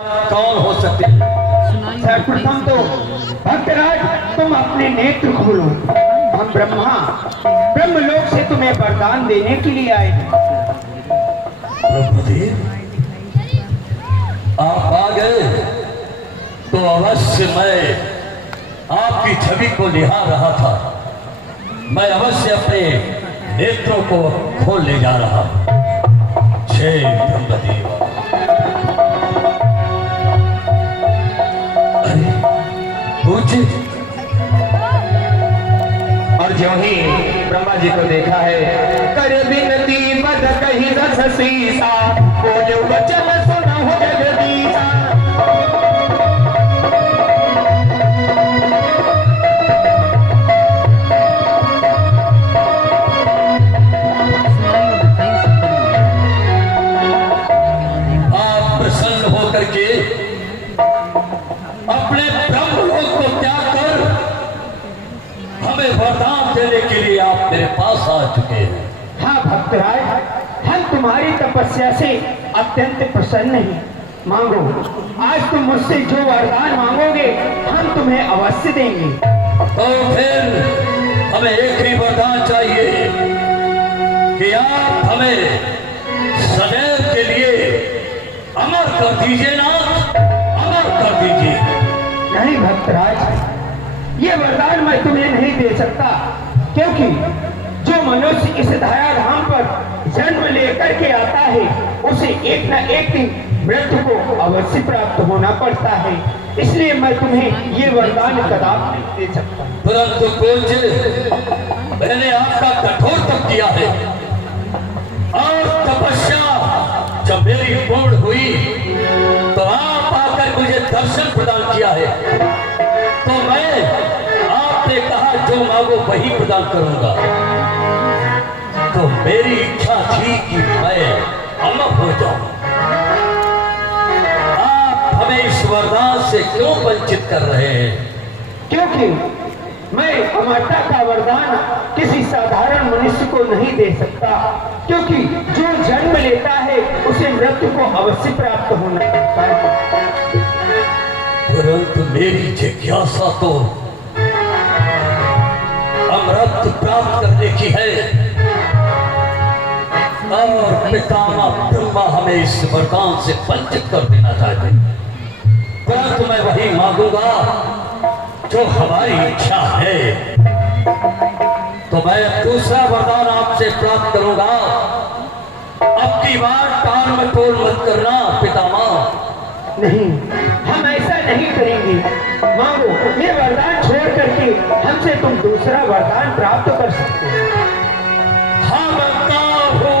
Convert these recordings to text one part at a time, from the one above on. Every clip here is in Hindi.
कौन हो सकते हैं? सर्वप्रथम तो भक्तराज तुम अपने नेत्र खोलो। हम ब्रह्मलोक से तुम्हें वरदान देने के लिए आए हैं। प्रभुदेव, आप आ गए तो अवश्य मैं आपकी छवि को निहार रहा था। मैं अवश्य अपने नेत्रों को खोल ले जा रहा हूं। जय ब्रह्मदेव। और जो ही ब्रह्मा जी को देखा है, कर विनती मद कही रस सीसा, बोलो वचन सुना हो जगदीशा। आप प्रसन्न होकर के अपने ब्रह्मलोक को त्याग कर हमें वरदान देने के लिए आप मेरे पास आ चुके हैं। हाँ भक्तराज, हम तुम्हारी तपस्या से अत्यंत प्रसन्न हैं। मांगो, आज तुम मुझसे जो वरदान मांगोगे हम तुम्हें अवश्य देंगे। तो फिर हमें एक ही वरदान चाहिए कि आप हमें सदैव के लिए अमर कर दीजिए ना, अमर कर दीजिए। नहीं भक्तराज, ये वरदान मैं तुम्हें नहीं दे सकता, क्योंकि जो मनुष्य इस धराधाम पर जन्म लेकर के आता है उसे एक न एक दिन मृत्यु को अवश्य प्राप्त होना पड़ता है। इसलिए मैं तुम्हें ये वरदान कदापि नहीं दे सकता। परंतु पूज्य, मैंने आपका कठोर तप किया है और तपस्या जब मेरी पूर्ण हुई तो आप आकर मुझे दर्शन प्रदान किया है। तो मैं, आपने कहा जो मांगो वही प्रदान करूंगा। तो मेरी इच्छा थी कि मैं अमर हो जाऊं। आप हमें इस वरदान से क्यों वंचित कर रहे हैं? क्योंकि मैं अमरता का वरदान किसी साधारण मनुष्य को नहीं दे सकता, क्योंकि जो जन्म लेता है उसे मृत्यु को अवश्य प्राप्त होना पड़ता है। परंतु मेरी जिज्ञासा तो अमृत प्राप्त करने की है और पितामह ब्रह्मा हमें इस वरदान से वंचित कर देना चाहते हैं। परंतु मैं वही मांगूंगा जो हमारी इच्छा है। तो मैं दूसरा वरदान आपसे प्राप्त करूंगा। अब की बार टाल मटोल मत करना पितामह। नहीं, हम ऐसा नहीं करेंगे। मांगो, ये वरदान छोड़ करके हमसे तुम दूसरा वरदान प्राप्त कर सकते हो। हम काहू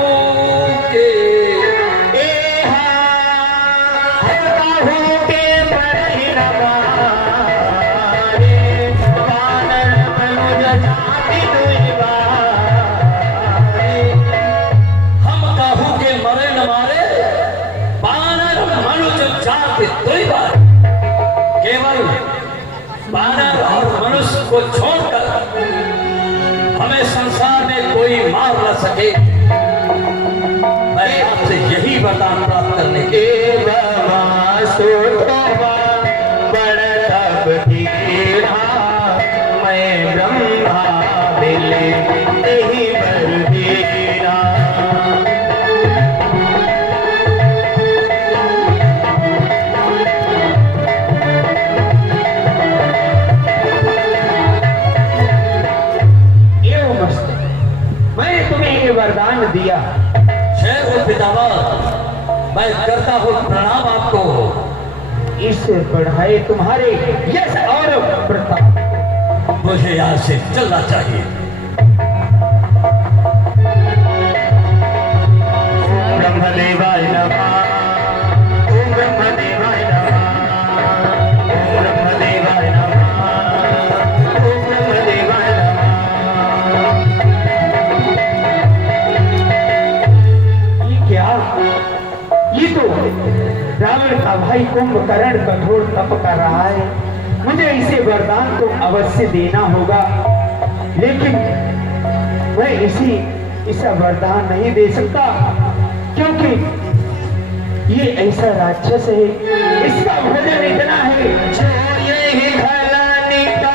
के केवल वानर और मनुष्य को छोड़कर हमें संसार में कोई मार न सके। मैं आपसे यही वरदान प्राप्त करने के मैं ब्रह्मा दिले नहीं बरदीना। वरदान दिया। जय हो पितामह, मैं करता हूँ प्रणाम आपको। इससे बढ़ाए तुम्हारे यश और प्रताप। मुझे यहाँ से चलना चाहिए। ब्रह्मदेवाय नमः, ओम ब्रह्मदेवाय नमः, ओम ब्रह्मदेवाय नमः, ओम ब्रह्मदेवाय नमः। ये तो रावण का भाई कुंभकर्ण कठोर तप कर रहा है। मुझे इसे वरदान तो अवश्य देना होगा, लेकिन मैं इसे वरदान नहीं दे सकता, क्योंकि ये ऐसा राक्षस है, इसका भोजन इतना है जो यही खलानी का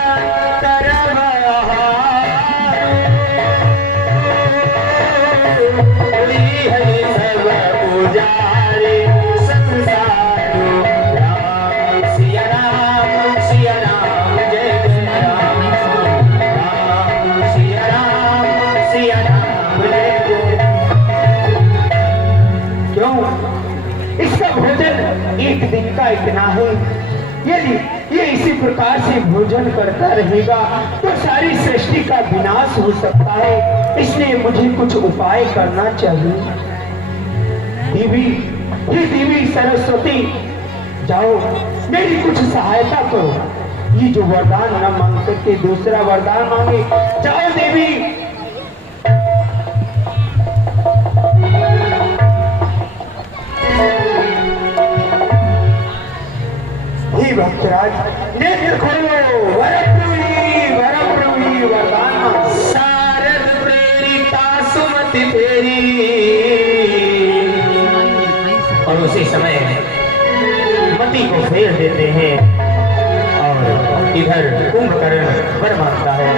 एक दिन का इतना है। यदि ये इसी प्रकार से भोजन करता रहेगा तो सारी सृष्टि का विनाश हो सकता है, इसलिए मुझे कुछ उपाय करना चाहिए। देवी, हे देवी सरस्वती, जाओ मेरी कुछ सहायता करो। ये जो वरदान न मांग करके दूसरा वरदान मांगे, जाओ देवी। भक्तराज नेत्र खोलो, वरप्रवी वरदान शारद प्रेरिता सुमति फेरी। और उसी समय मति को फेर देते हैं और इधर कुंभकर्ण वर मांगता है।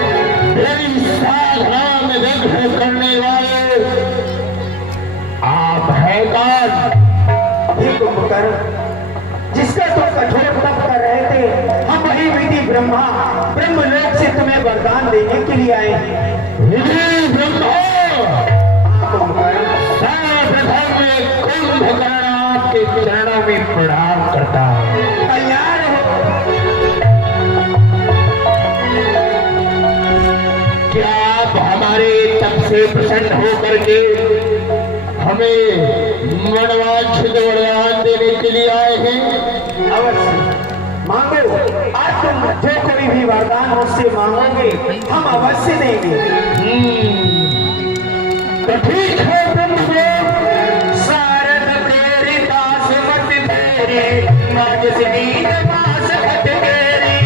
मेरी साधना में विघ्न करने वाले आप है कौन? हे कुंभकर्ण, जिसका तुम कठोर तप कर रहे थे, हम वही विधि ब्रह्मा ब्रह्मलोक से तुम्हें वरदान देने के लिए आए हैं। विधि ब्रह्मा, सर्वप्रथम कुंभकर्ण आपके चरणों में प्रणाम करता है। कल्याण हो। क्या आप हमारे तप से प्रसन्न होकर के हमें मनवांछित वरदान देने के लिए आए हैं? अवश्य मांगो। आज तुम जो कोई भी वरदान मुझसे मांगोगे हम अवश्य देंगे। तो ठीक है ब्रह्मदेव। शारद प्रेरिता सुमति फेरी, माजसी पास हट गेरी।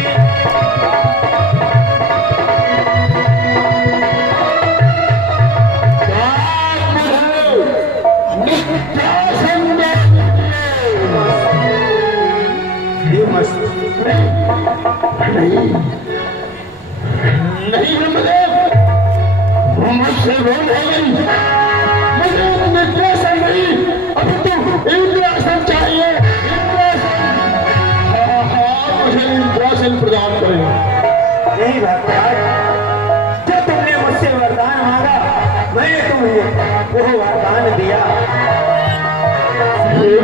नहीं ब्रह्मदेव, मुझसे भूल हो गई। मुझे इंद्रासन नहीं, अब तो इंद्रासन चाहिए। मुझे इंद्रासन प्रदान करें। नहीं भक्तराज, जो तुमने मुझसे वरदान मांगा मैंने तुम्हें वो वरदान दिया।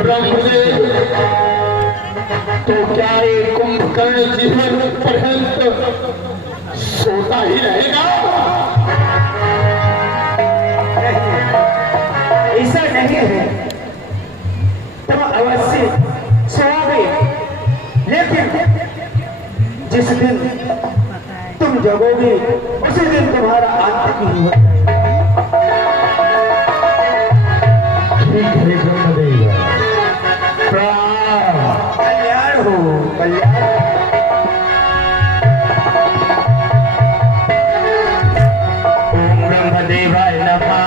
ब्रह्मदेव, तो क्या ये कुंभकर्ण जीवन पर्यंत सोता ही रहेगा? ऐसा नहीं है, तुम अवश्य सोओगे, लेकिन जिस दिन तुम जगोगे उसी दिन तुम्हारा अंत ही होगा। ठीक है ब्रह्मदेव, कल्याण हो, कल्याण। ओम ब्रह्मदेवाय नमः,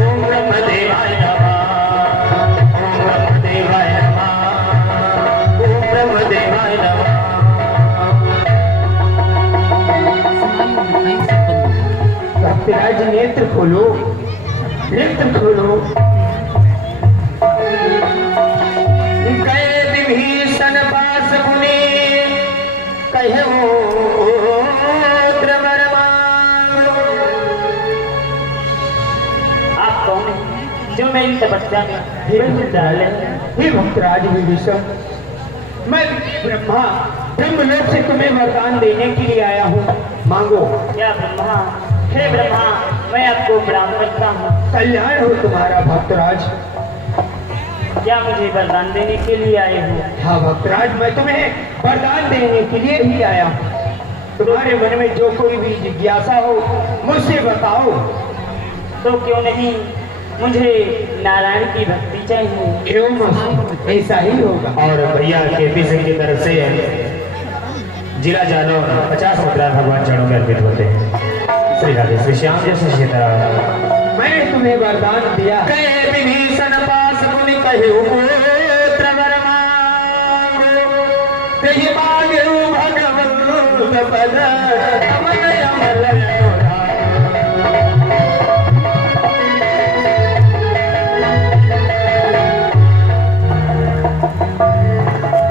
ओम ब्रह्मदेवाय नमः, ओम ब्रह्मदेवाय नमः, ओम ब्रह्मदेवाय नमः। भक्तराज नेत्र खोलो, नेत्र खोलो। भीषण पास मुनि कहे आप कौन हैं जो मेरी तपस्या में डाले? हे भक्तराज विभीषण, मैं ब्रह्मा ब्रह्मलोक से तुम्हें वरदान देने के लिए आया हूँ, मांगो। क्या ब्रह्मा? हे ब्रह्मा, मैं आपको प्रणाम करता हूँ। कल्याण हो तुम्हारा भक्तराज। क्या मुझे वरदान देने के लिए आए हो? हाँ भक्तराज, मैं तुम्हें वरदान देने के लिए ही आया हूँ। तुम्हारे मन में जो कोई भी जिज्ञासा हो मुझसे बताओ। तो क्यों नहीं, मुझे नारायण की भक्ति चाहिए। एवं ऐसा ही होगा। और भैया केपी सिंह की तरफ से जिला जानो 50 मुद्रा भगवान चरणों में अर्पित होते हैं। श्री राधे श्री श्याम जय श्री सीताराम। मैंने तुम्हें वरदान दिया। कहे विभीषण पास मुनि कहे पुत्र वर मांगो, कही मांगे भगवंत पद अमन अमर अनुराग।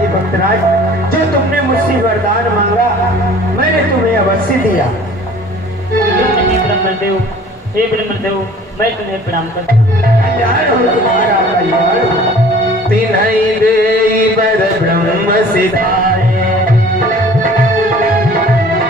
ये भक्तराज, जो तुमने मुझसे वरदान मांगा मैंने तुम्हें अवश्य दिया। ब्रह्मदेव, हे ब्रह्मदेव, मैं तुम्हें प्रणाम करता हूँ। कल्याण हो तुम्हारा, कल्याण। तिन्हई देई बर ब्रह्म सिद्धा